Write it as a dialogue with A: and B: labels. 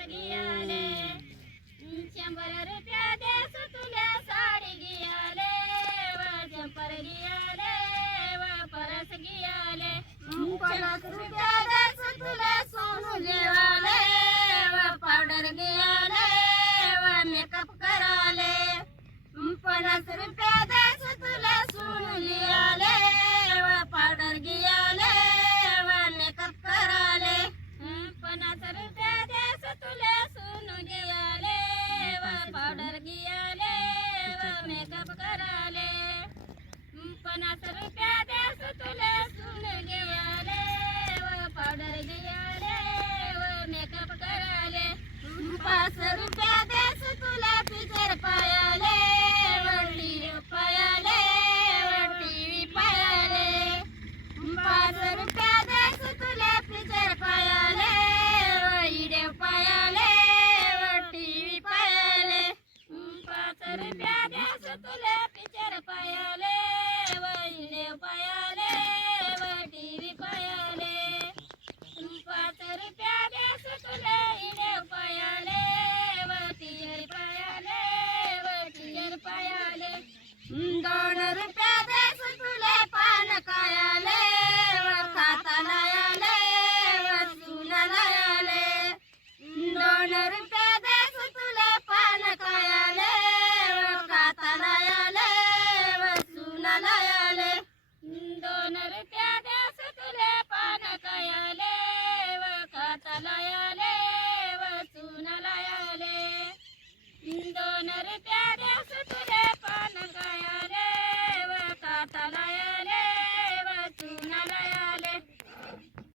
A: കലിയാലേ ചെമ്പലരെ பாசரும்